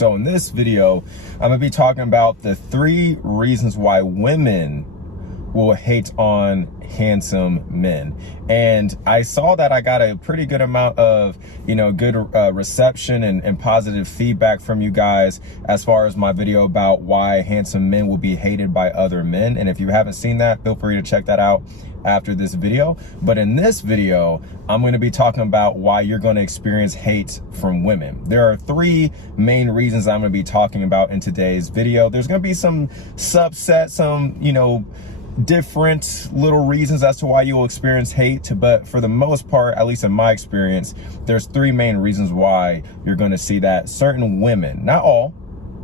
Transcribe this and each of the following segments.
So in this video, I'm gonna be talking about the 3 reasons why women will hate on handsome men. And I saw that I got a pretty good amount of, good reception and positive feedback from you guys as far as my video about why handsome men will be hated by other men. And if you haven't seen that, feel free to check that out after this video. But in this video, I'm going to be talking about why you're going to experience hate from women. There are 3 main reasons I'm going to be talking about in today's video. There's going to be some subset, some, different little reasons as to why you will experience hate, but for the most part, at least in my experience, there's 3 main reasons why you're going to see that certain women, not all,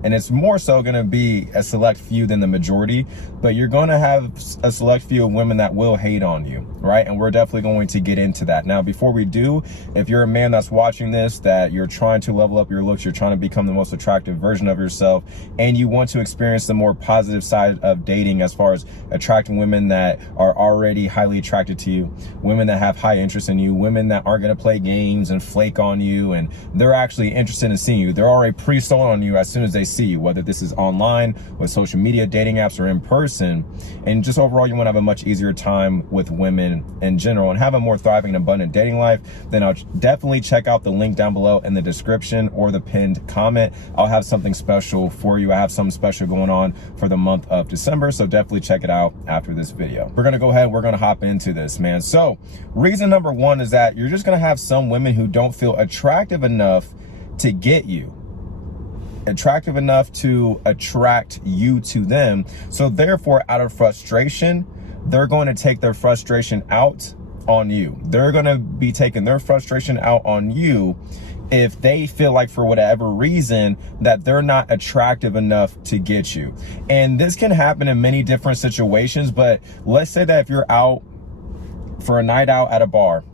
and it's more so going to be a select few than the majority, but you're going to have a select few of women that will hate on you, right? And we're definitely going to get into that. Now, before we do, if you're a man that's watching this, that you're trying to level up your looks, you're trying to become the most attractive version of yourself, and you want to experience the more positive side of dating as far as attracting women that are already highly attracted to you, women that have high interest in you, women that aren't going to play games and flake on you, and they're actually interested in seeing you. They're already pre-sold on you as soon as they see you, whether this is online, with social media, dating apps, or in person. And just overall, you want to have a much easier time with women in general and have a more thriving and abundant dating life, then I'll definitely check out the link down below in the description or the pinned comment. I'll have something special for you. I have something special going on for the month of December, so definitely check it out after this video. We're gonna go ahead and we're gonna hop into this, man. So reason number 1 is that you're just gonna have some women who don't feel attractive enough to get you, attractive enough to attract you to them. So therefore, out of frustration, they're going to take their frustration out on you. They're going to be taking their frustration out on you if they feel like, for whatever reason, that they're not attractive enough to get you. And this can happen in many different situations, but let's say that if you're out for a night out at a bar,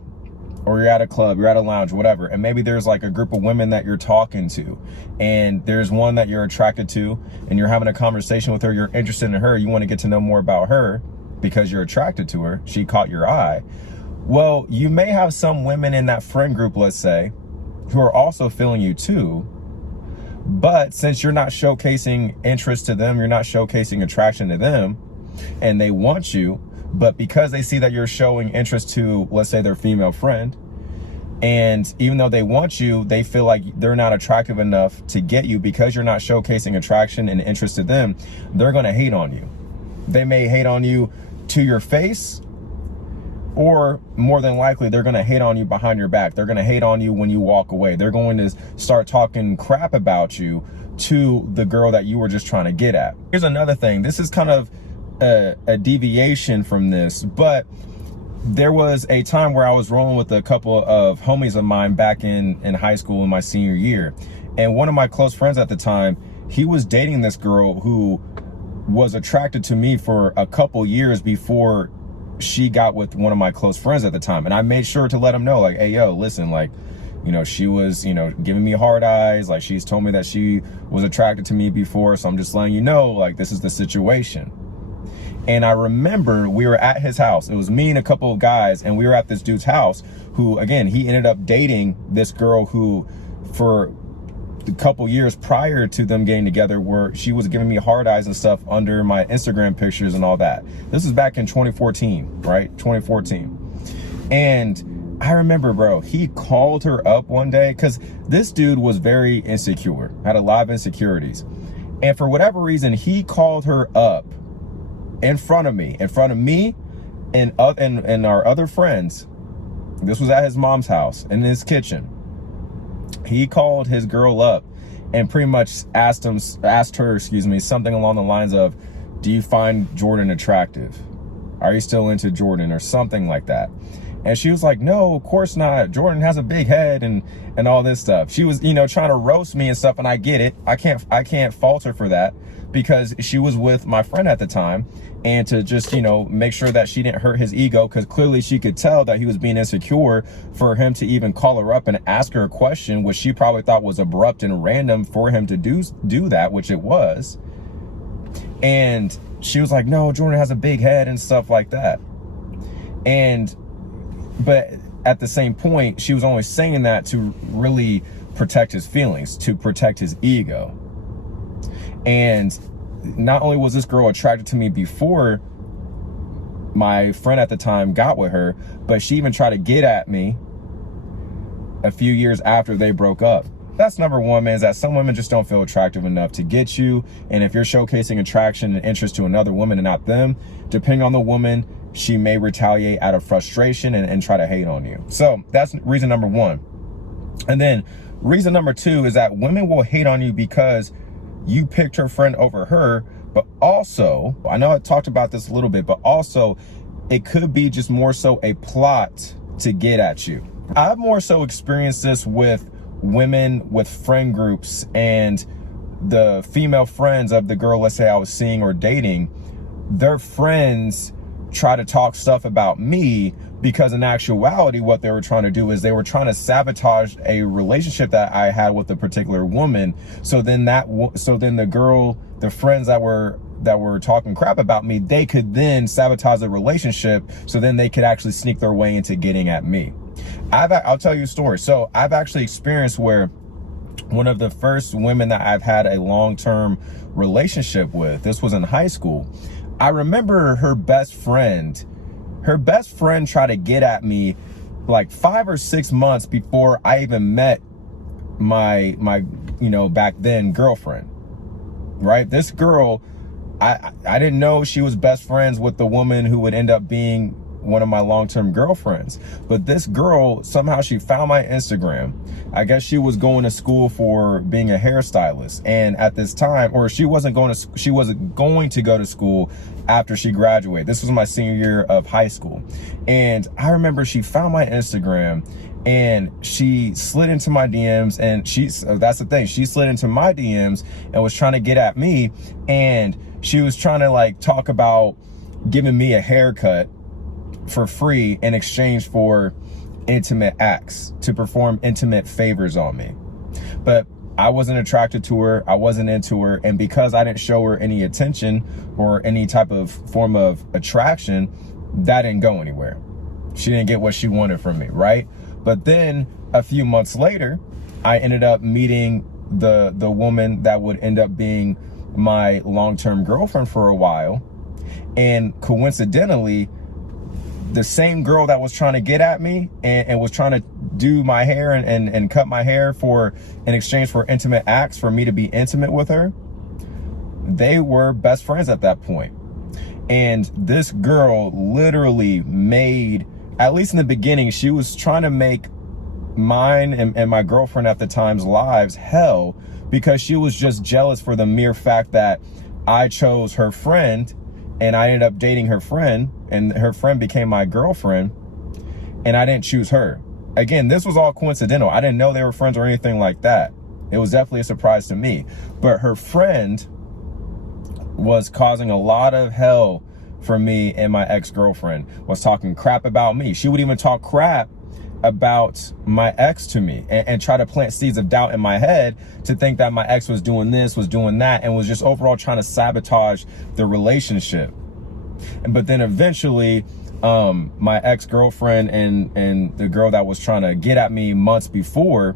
or you're at a club, you're at a lounge, whatever, and maybe there's like a group of women that you're talking to, and there's one that you're attracted to, and you're having a conversation with her, you're interested in her, you want to get to know more about her because you're attracted to her, she caught your eye. Well, you may have some women in that friend group, let's say, who are also feeling you too, but since you're not showcasing interest to them, you're not showcasing attraction to them, and they want you, but because they see that you're showing interest to, let's say, their female friend, and even though they want you, they feel like they're not attractive enough to get you because you're not showcasing attraction and interest to them, they're going to hate on you. They may hate on you to your face, or more than likely, they're going to hate on you behind your back. They're going to hate on you when you walk away. They're going to start talking crap about you to the girl that you were just trying to get at. Here's another thing. This is kind of a deviation from this, but there was a time where I was rolling with a couple of homies of mine back in high school in my senior year, and one of my close friends at the time, he was dating this girl who was attracted to me for a couple years before she got with one of my close friends at the time. And I made sure to let him know, like, hey, yo, listen, like, she was, giving me hard eyes. Like, she's told me that she was attracted to me before. So I'm just letting you know, like, this is the situation. And I remember we were at his house. It was me and a couple of guys, and we were at this dude's house who, again, he ended up dating this girl who, for a couple years prior to them getting together, where she was giving me hard eyes and stuff under my Instagram pictures and all that. This was back in 2014, right? 2014. And I remember, bro, he called her up one day because this dude was very insecure, had a lot of insecurities. And for whatever reason, he called her up in front of me and our other friends. This was at his mom's house in his kitchen. He called his girl up and pretty much asked her, something along the lines of, do you find Jordan attractive? Are you still into Jordan, or something like that? And she was like, no, of course not. Jordan has a big head and all this stuff. She was, trying to roast me and stuff. And I get it. I can't fault her for that, because she was with my friend at the time, and to just, make sure that she didn't hurt his ego, because clearly she could tell that he was being insecure for him to even call her up and ask her a question, which she probably thought was abrupt and random for him to do that, which it was. And she was like, no, Jordan has a big head and stuff like that. But at the same point, she was only saying that to really protect his feelings, to protect his ego. And not only was this girl attracted to me before my friend at the time got with her, but she even tried to get at me a few years after they broke up. That's number one, man, is that some women just don't feel attractive enough to get you. And if you're showcasing attraction and interest to another woman and not them, depending on the woman, she may retaliate out of frustration and try to hate on you. So that's reason number one. And then reason number two is that women will hate on you because you picked her friend over her, but also, I know I talked about this a little bit, but also it could be just more so a plot to get at you. I've more so experienced this with women with friend groups, and the female friends of the girl, let's say I was seeing or dating, their friends try to talk stuff about me, because in actuality what they were trying to do is they were trying to sabotage a relationship that I had with a particular woman. So then the friends that were talking crap about me, they could then sabotage the relationship, so then they could actually sneak their way into getting at me. I'll tell you a story. So I've actually experienced where one of the first women that I've had a long-term relationship with, this was in high school. I remember her best friend tried to get at me like 5 or 6 months before I even met my back then girlfriend, right? This girl, I didn't know she was best friends with the woman who would end up being one of my long-term girlfriends. But this girl, somehow she found my Instagram. I guess she was going to school for being a hairstylist, and at this time, or she wasn't going to go to school after she graduated. This was my senior year of high school. And I remember she found my Instagram and she slid into my DMs, and that's the thing, she slid into my DMs and was trying to get at me, and she was trying to like talk about giving me a haircut for free in exchange for intimate acts, to perform intimate favors on me. But I wasn't attracted to her, I wasn't into her, and because I didn't show her any attention or any type of form of attraction, that didn't go anywhere. She didn't get what she wanted from me, right? But then a few months later, I ended up meeting the woman that would end up being my long-term girlfriend for a while. And coincidentally, the same girl that was trying to get at me and was trying to do my hair and cut my hair in exchange for intimate acts, for me to be intimate with her, they were best friends at that point. And this girl literally made, at least in the beginning, she was trying to make mine and my girlfriend at the time's lives hell, because she was just jealous for the mere fact that I chose her friend and I ended up dating her friend, and her friend became my girlfriend, and I didn't choose her. Again, this was all coincidental. I didn't know they were friends or anything like that. It was definitely a surprise to me. But her friend was causing a lot of hell for me, and my ex-girlfriend was talking crap about me. She would even talk crap about my ex to me and try to plant seeds of doubt in my head to think that my ex was doing this, was doing that, and was just overall trying to sabotage the relationship. But then eventually, my ex-girlfriend and the girl that was trying to get at me months before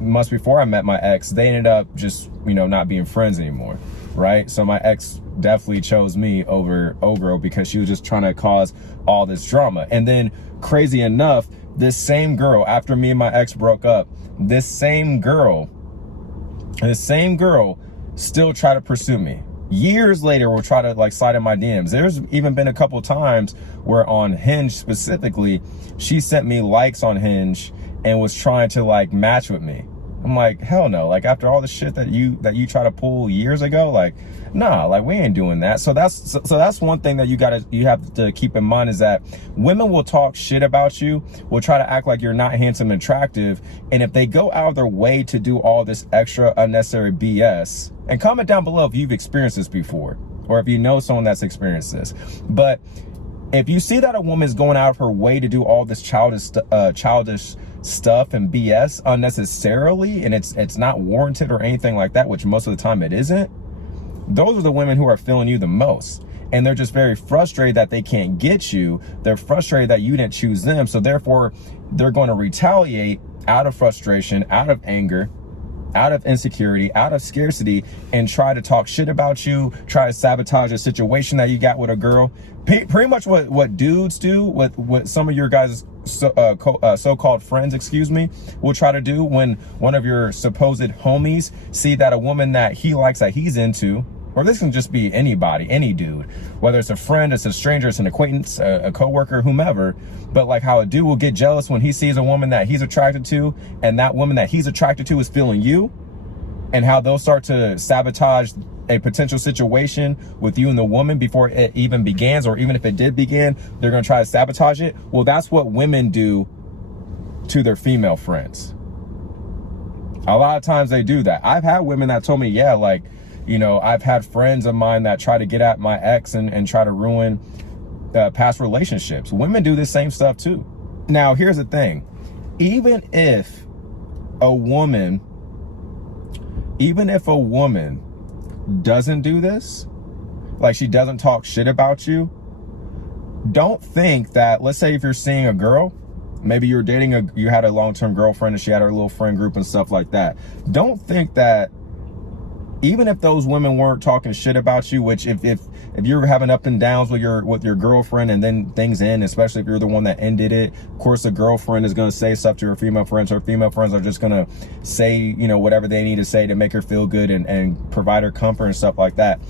I met my ex, they ended up just, not being friends anymore, right? So my ex definitely chose me over old girl, because she was just trying to cause all this drama. And then, crazy enough, this same girl, after me and my ex broke up, this same girl still tried to pursue me. Years later, will try to slide in my DMs. There's even been a couple times where on Hinge specifically, she sent me likes on Hinge and was trying to match with me. I'm like, hell no. After all the shit that you try to pull years ago, nah, we ain't doing that. So that's one thing that you have to keep in mind, is that women will talk shit about you, will try to act like you're not handsome and attractive, and if they go out of their way to do all this extra unnecessary BS, and comment down below if you've experienced this before, or if you know someone that's experienced this. But if you see that a woman's going out of her way to do all this childish stuff and BS unnecessarily, and it's not warranted or anything like that, which most of the time it isn't, those are the women who are feeling you the most. And they're just very frustrated that they can't get you. They're frustrated that you didn't choose them. So therefore, they're going to retaliate out of frustration, out of anger, out of insecurity, out of scarcity, and try to talk shit about you, try to sabotage a situation that you got with a girl. Pretty much what dudes do, what some of your guys' so-called friends, will try to do when one of your supposed homies see that a woman that he likes, that he's into, or this can just be anybody, any dude, whether it's a friend, it's a stranger, it's an acquaintance, a coworker, whomever, but like how a dude will get jealous when he sees a woman that he's attracted to, and that woman that he's attracted to is feeling you, and how they'll start to sabotage a potential situation with you and the woman before it even begins, or even if it did begin, they're going to try to sabotage it. Well, that's what women do to their female friends. A lot of times they do that. I've had women that told me, yeah, like, you know, I've had friends of mine that try to get at my ex and try to ruin past relationships. Women do the same stuff too. Now, here's the thing. Even if a woman doesn't do this, like she doesn't talk shit about you, don't think that, let's say if you're seeing a girl, maybe you're dating you had a long-term girlfriend and she had her little friend group and stuff like that. Don't think that even if those women weren't talking shit about you, which if you're having up and downs with your girlfriend and then things end, especially if you're the one that ended it, of course the girlfriend is going to say stuff to her female friends. Her female friends are just going to say, you know, whatever they need to say to make her feel good and provide her comfort and stuff like that.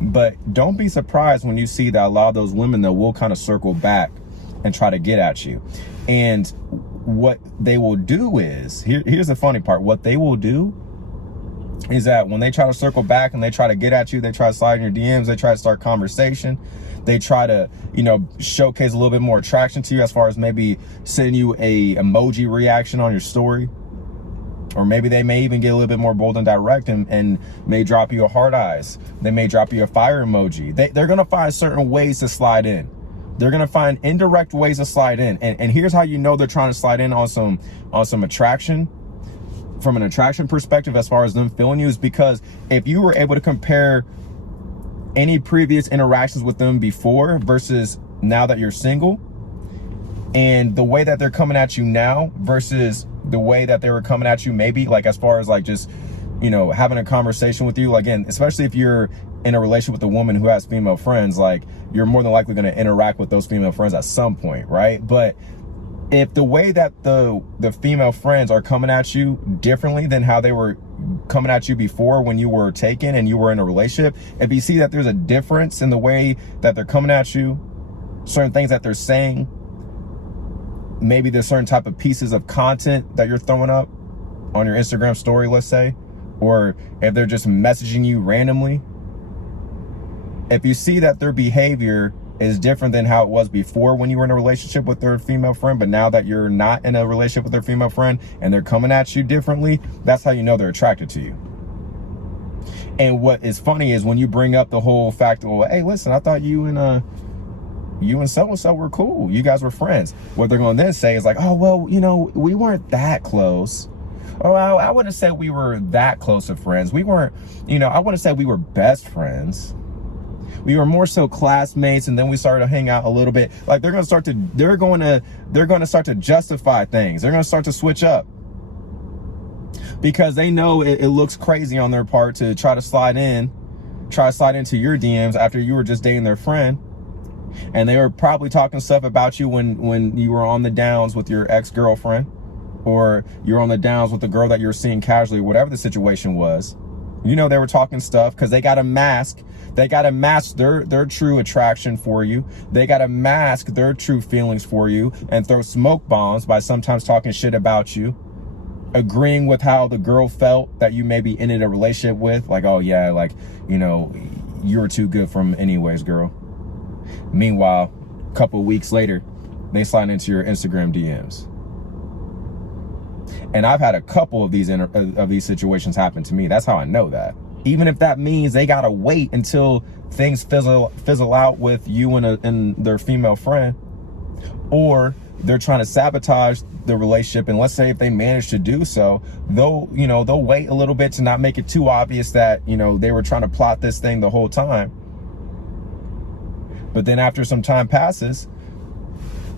But don't be surprised when you see that a lot of those women that will kind of circle back and try to get at you. And what they will do is, here's the funny part, what they will do is that when they try to circle back and they try to get at you, they try to slide in your DMs, they try to start conversation, they try to, you know, showcase a little bit more attraction to you, as far as maybe sending you a emoji reaction on your story, or maybe they may even get a little bit more bold and direct and may drop you a heart eyes, they may drop you a fire emoji. They're gonna find certain ways to slide in. They're gonna find indirect ways to slide in, and here's how you know they're trying to slide in on some attraction. From an attraction perspective, as far as them feeling you, is because if you were able to compare any previous interactions with them before versus now that you're single, and the way that they're coming at you now versus the way that they were coming at you, maybe like as far as like just, you know, having a conversation with you, again, especially if you're in a relationship with a woman who has female friends, like you're more than likely going to interact with those female friends at some point, right? But if the way that the female friends are coming at you differently than how they were coming at you before when you were taken and you were in a relationship, if you see that there's a difference in the way that they're coming at you, certain things that they're saying, maybe there's certain type of pieces of content that you're throwing up on your Instagram story, let's say, or if they're just messaging you randomly, if you see that their behavior is different than how it was before when you were in a relationship with their female friend, but now that you're not in a relationship with their female friend and they're coming at you differently, that's how you know they're attracted to you. And what is funny is when you bring up the whole fact of, well, hey, listen, I thought you and so-and-so were cool. You guys were friends. What they're going to then say is like, oh, well, you know, we weren't that close. Oh, I wouldn't say we were that close of friends. We weren't, you know, I wouldn't say we were best friends. We were more so classmates, and then we started to hang out a little bit. Like they're going to start to justify things. They're going to start to switch up because they know it looks crazy on their part to try to slide into your DMs after you were just dating their friend. And they were probably talking stuff about you when you were on the downs with your ex-girlfriend, or you're on the downs with the girl that you're seeing casually, whatever the situation was. You know, they were talking stuff because they got to mask. They got to mask their true attraction for you. They got to mask their true feelings for you and throw smoke bombs by sometimes talking shit about you, agreeing with how the girl felt that you maybe ended a relationship with. Like, oh yeah, like, you know, you were too good for him anyways, girl. Meanwhile, a couple of weeks later, they slide into your Instagram DMs. And I've had a couple of these situations happen to me. That's how I know that. Even if that means they gotta wait until things fizzle out with you and their female friend, or they're trying to sabotage the relationship. And let's say if they manage to do so, they'll wait a little bit to not make it too obvious that, you know, they were trying to plot this thing the whole time. But then after some time passes,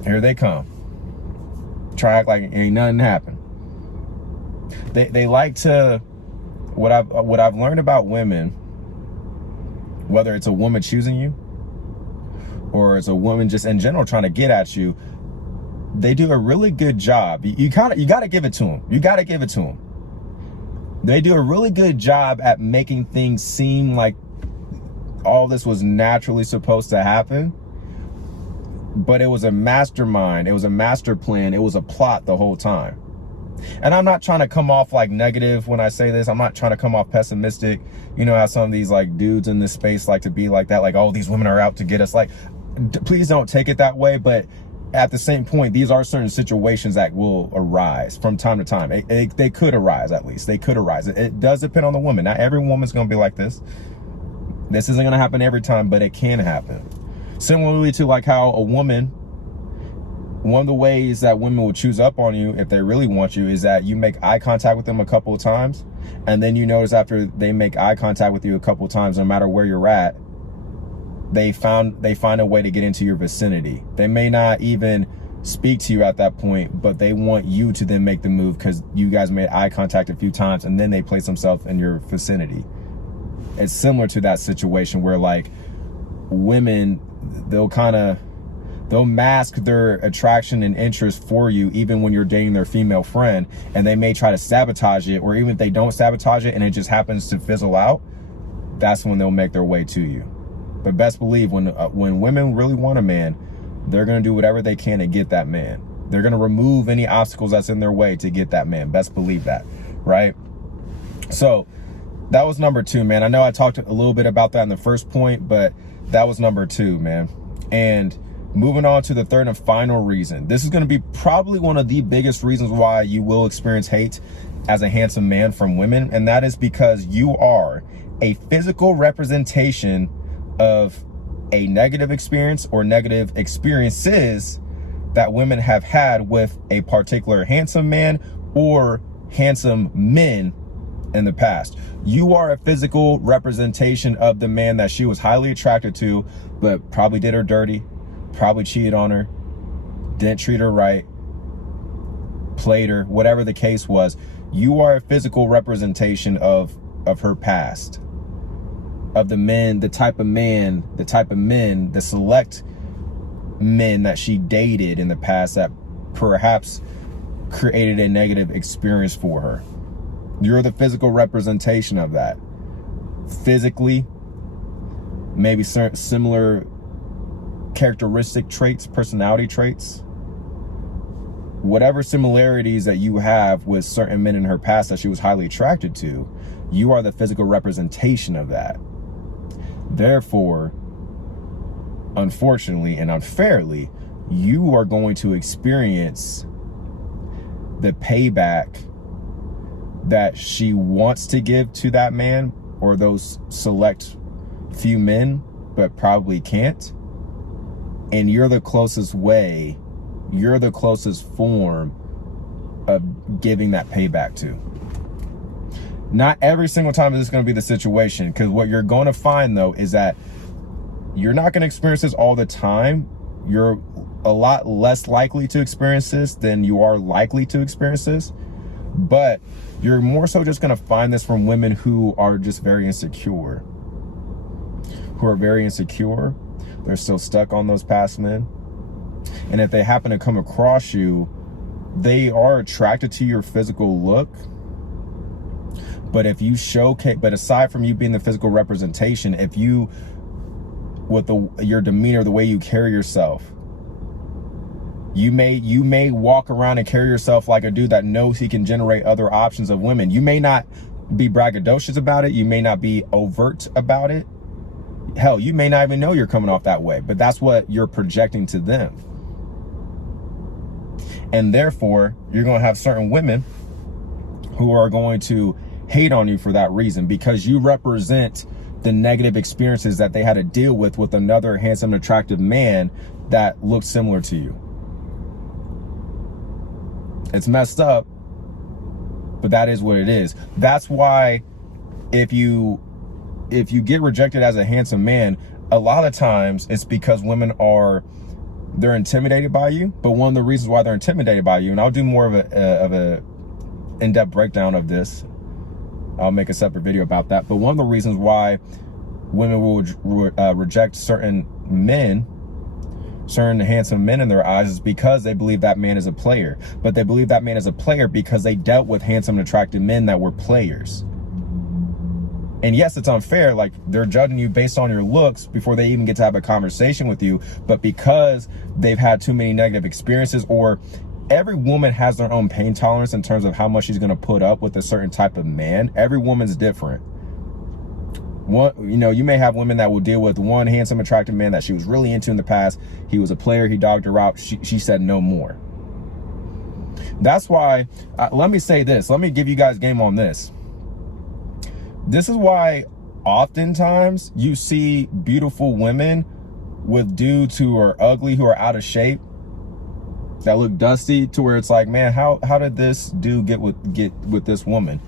here they come. Try act like ain't nothing happened. They like to, what I've learned about women, whether it's a woman choosing you or it's a woman just in general trying to get at you, they do a really good job. You got to give it to them. You got to give it to them. They do a really good job at making things seem like all this was naturally supposed to happen, but it was a mastermind. It was a master plan. It was a plot the whole time. And I'm not trying to come off like negative when I say this. I'm not trying to come off pessimistic. You know how some of these like dudes in this space like to be like that, like, oh, these women are out to get us. Like, please don't take it that way. But at the same point, these are certain situations that will arise from time to time. They could arise, at least. They could arise. It does depend on the woman. Not every woman's going to be like this. This isn't going to happen every time, but it can happen. Similarly to like how a woman, one of the ways that women will choose up on you if they really want you is that you make eye contact with them a couple of times, and then you notice after they make eye contact with you a couple of times, no matter where you're at, they find a way to get into your vicinity. They may not even speak to you at that point, but they want you to then make the move because you guys made eye contact a few times, and then they place themselves in your vicinity. It's similar to that situation where like women, they'll mask their attraction and interest for you even when you're dating their female friend, and they may try to sabotage it, or even if they don't sabotage it and it just happens to fizzle out, that's when they'll make their way to you. But best believe when women really want a man, they're going to do whatever they can to get that man. They're going to remove any obstacles that's in their way to get that man. Best believe that, right? So that was number 2, man. I know I talked a little bit about that in the first point, but that was number 2, man. And moving on to the third and final reason. This is going to be probably one of the biggest reasons why you will experience hate as a handsome man from women. And that is because you are a physical representation of a negative experience or negative experiences that women have had with a particular handsome man or handsome men in the past. You are a physical representation of the man that she was highly attracted to, but probably did her dirty, probably cheated on her, didn't treat her right, played her, whatever the case was. You are a physical representation of her past, of the men, the type of men, the select men that she dated in the past that perhaps created a negative experience for her. You're the physical representation of that. Physically, maybe similar characteristic traits, personality traits, whatever similarities that you have with certain men in her past that she was highly attracted to, you are the physical representation of that. Therefore, unfortunately and unfairly, you are going to experience the payback that she wants to give to that man or those select few men, but probably can't. And you're the closest way, you're the closest form of giving that payback to. Not every single time is this going to be the situation, because what you're going to find though is that you're not going to experience this all the time. You're a lot less likely to experience this than you are likely to experience this, but you're more so just going to find this from women who are just very insecure, They're still stuck on those past men. And if they happen to come across you, they are attracted to your physical look. But if you but aside from you being the physical representation, if you, with your demeanor, the way you carry yourself, you may walk around and carry yourself like a dude that knows he can generate other options of women. You may not be braggadocious about it. You may not be overt about it. Hell, you may not even know you're coming off that way, but that's what you're projecting to them. And therefore, you're going to have certain women who are going to hate on you for that reason, because you represent the negative experiences that they had to deal with another handsome, attractive man that looks similar to you. It's messed up, but that is what it is. That's why if you get rejected as a handsome man, a lot of times it's because women they're intimidated by you. But one of the reasons why they're intimidated by you, and I'll do more of in-depth breakdown of this. I'll make a separate video about that. But one of the reasons why women will reject certain handsome men in their eyes is because they believe that man is a player. But they believe that man is a player because they dealt with handsome and attractive men that were players. And yes, it's unfair. Like, they're judging you based on your looks before they even get to have a conversation with you. But because they've had too many negative experiences, or every woman has their own pain tolerance in terms of how much she's going to put up with a certain type of man. Every woman's different. You may have women that will deal with one handsome, attractive man that she was really into in the past. He was a player. He dogged her out. She said no more. That's why, let me say this. Let me give you guys game on this. This is why oftentimes you see beautiful women with dudes who are ugly, who are out of shape, that look dusty, to where it's like, man, how did this dude get with this woman?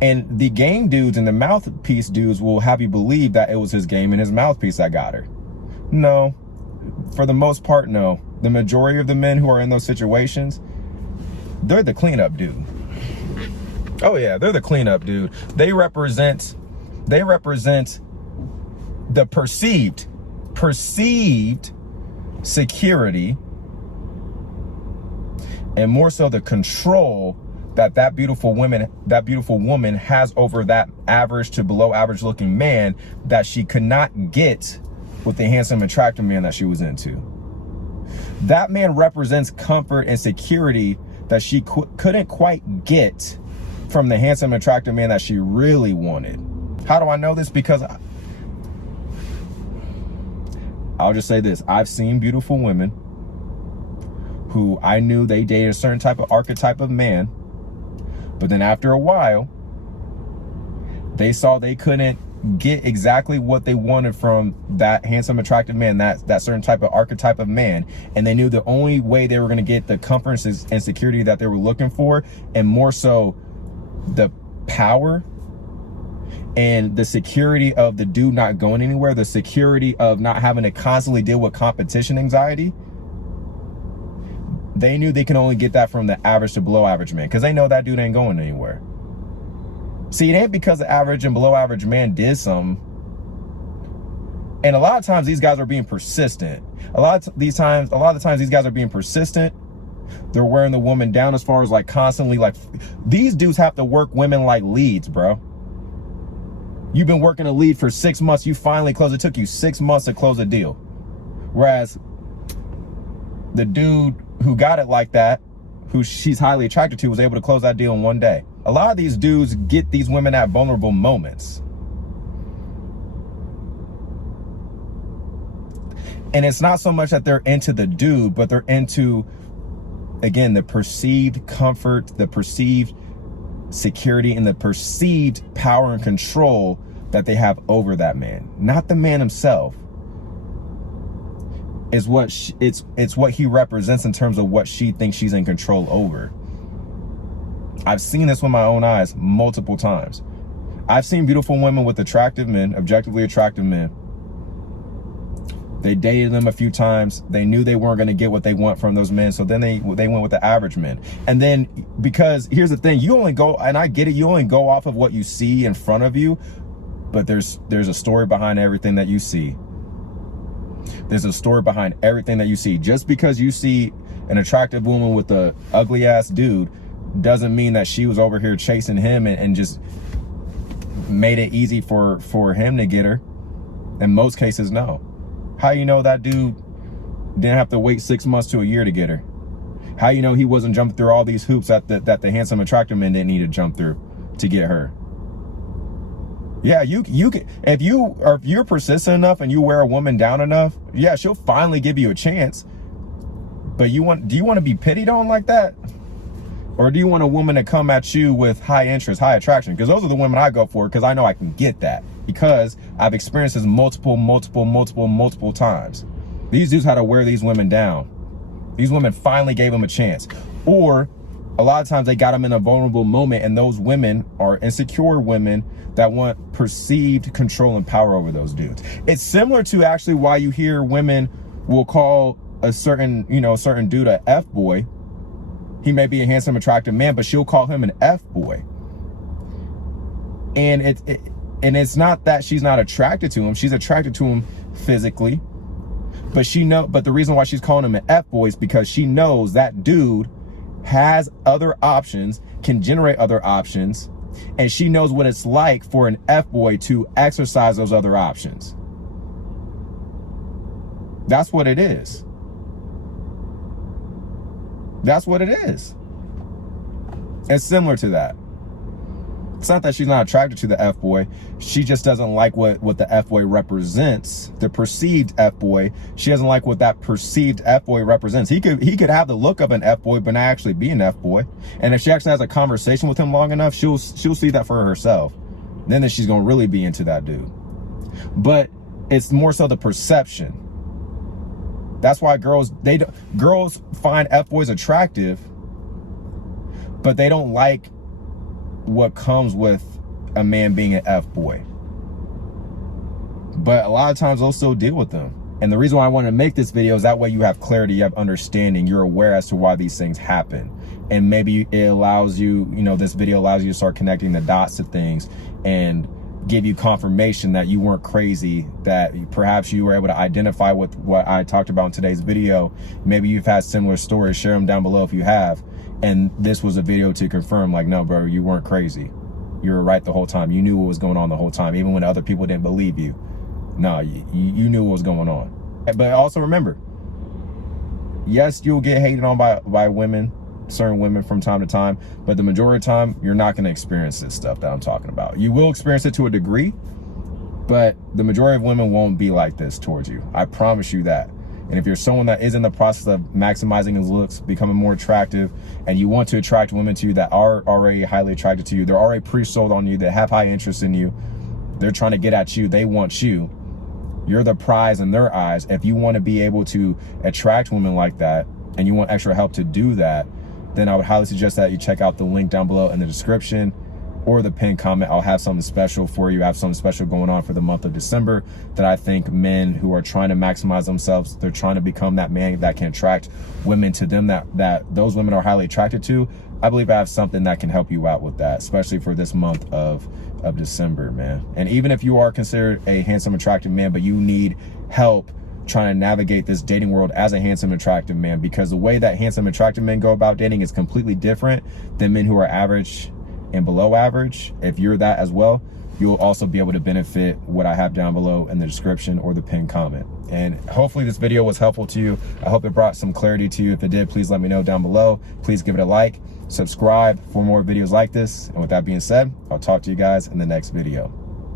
And the game dudes and the mouthpiece dudes will have you believe that it was his game and his mouthpiece that got her. No, for the most part, no. The majority of the men who are in those situations, they're the cleanup dude. Oh yeah, they're the cleanup dude. They represent the perceived security, and more so the control that beautiful woman has over that average to below average looking man that she could not get with the handsome, attractive man that she was into. That man represents comfort and security that she couldn't quite get from the handsome, attractive man that she really wanted. How do I know this? Because I'll just say this. I've seen beautiful women who I knew they dated a certain type of archetype of man, but then after a while, they saw they couldn't get exactly what they wanted from that handsome, attractive man, that certain type of archetype of man, and they knew the only way they were going to get the comfort and security that they were looking for, and more so the power and the security of the dude not going anywhere, the security of not having to constantly deal with competition anxiety, they knew they can only get that from the average to below average man, because they know that dude ain't going anywhere. See, it ain't because the average and below average man did something. And a lot of times these guys are being persistent. A lot of the times these guys are being persistent. They're wearing the woman down, as far as like constantly, like, these dudes have to work women like leads, bro. You've been working a lead for 6 months. You finally close. It took you 6 months to close a deal. Whereas the dude who got it like that, who she's highly attracted to, was able to close that deal in 1 day. A lot of these dudes get these women at vulnerable moments. And it's not so much that they're into the dude, but they're into, again, the perceived comfort, the perceived security, and the perceived power and control that they have over that man. Not the man himself. It's what he represents in terms of what she thinks she's in control over. I've seen this with my own eyes multiple times. I've seen beautiful women with attractive men, objectively attractive men. They dated them a few times. They knew they weren't going to get what they want from those men, so then they went with the average men. And then, because here's the thing, you only go, and I get it, you only go off of what you see in front of you, but there's a story behind everything that you see. There's a story behind everything that you see. Just because you see an attractive woman with a ugly ass dude doesn't mean that she was over here chasing him and just made it easy for him to get her. In most cases, no. How you know that dude didn't have to wait 6 months to a year to get her? How you know he wasn't jumping through all these hoops that the handsome, attractive men didn't need to jump through to get her? Yeah, you can, if you're persistent enough and you wear a woman down enough, yeah, she'll finally give you a chance. But do you want to be pitied on like that? Or do you want a woman to come at you with high interest, high attraction? Because those are the women I go for, because I know I can get that. Because I've experienced this multiple times. These dudes had to wear these women down. These women finally gave them a chance. Or a lot of times they got them in a vulnerable moment, and those women are insecure women that want perceived control and power over those dudes. It's similar to actually why you hear women will call a certain dude a F-boy, He may be a handsome, attractive man, but she'll call him an F-boy. And it's not that she's not attracted to him. She's attracted to him physically. But the reason why she's calling him an F-boy is because she knows that dude has other options, can generate other options, and she knows what it's like for an F-boy to exercise those other options. That's what it is. That's what it is. It's similar to that. It's not that she's not attracted to the F-boy. She just doesn't like what the F-boy represents, the perceived F-boy. She doesn't like what that perceived F-boy represents. He could have the look of an F-boy, but not actually be an F-boy. And if she actually has a conversation with him long enough, she'll see that for herself. Then she's going to really be into that dude. But it's more so the perception. That's why girls find F-boys attractive, but they don't like what comes with a man being an F-boy. But a lot of times they'll still deal with them. And the reason why I wanted to make this video is that way you have clarity, you have understanding, you're aware as to why these things happen. And maybe it allows you, this video allows you to start connecting the dots to things and give you confirmation that you weren't crazy, that perhaps you were able to identify with what I talked about in today's video. Maybe you've had similar stories. Share them down below if you have. And this was a video to confirm, like, no, bro, you weren't crazy. You were right the whole time. You knew what was going on the whole time, even when other people didn't believe you. No, you knew what was going on. But also remember, yes, you'll get hated on by women, certain women from time to time, but the majority of the time, you're not going to experience this stuff that I'm talking about. You will experience it to a degree, but the majority of women won't be like this towards you. I promise you that. And if you're someone that is in the process of maximizing his looks, becoming more attractive, and you want to attract women to you that are already highly attracted to you, they're already pre-sold on you, they have high interest in you, they're trying to get at you, they want you, you're the prize in their eyes. If you want to be able to attract women like that, and you want extra help to do that, then I would highly suggest that you check out the link down below in the description or the pinned comment. I'll have something special for you. I have something special going on for the month of December that I think men who are trying to maximize themselves, they're trying to become that man that can attract women to them that those women are highly attracted to. I believe I have something that can help you out with that, especially for this month of December, man. And even if you are considered a handsome, attractive man, but you need help trying to navigate this dating world as a handsome, attractive man, because the way that handsome, attractive men go about dating is completely different than men who are average and below average. If you're that as well, you'll also be able to benefit what I have down below in the description or the pinned comment. And hopefully this video was helpful to you. I hope it brought some clarity to you. If it did, please let me know down below. Please give it a like, subscribe for more videos like this. And with that being said, I'll talk to you guys in the next video.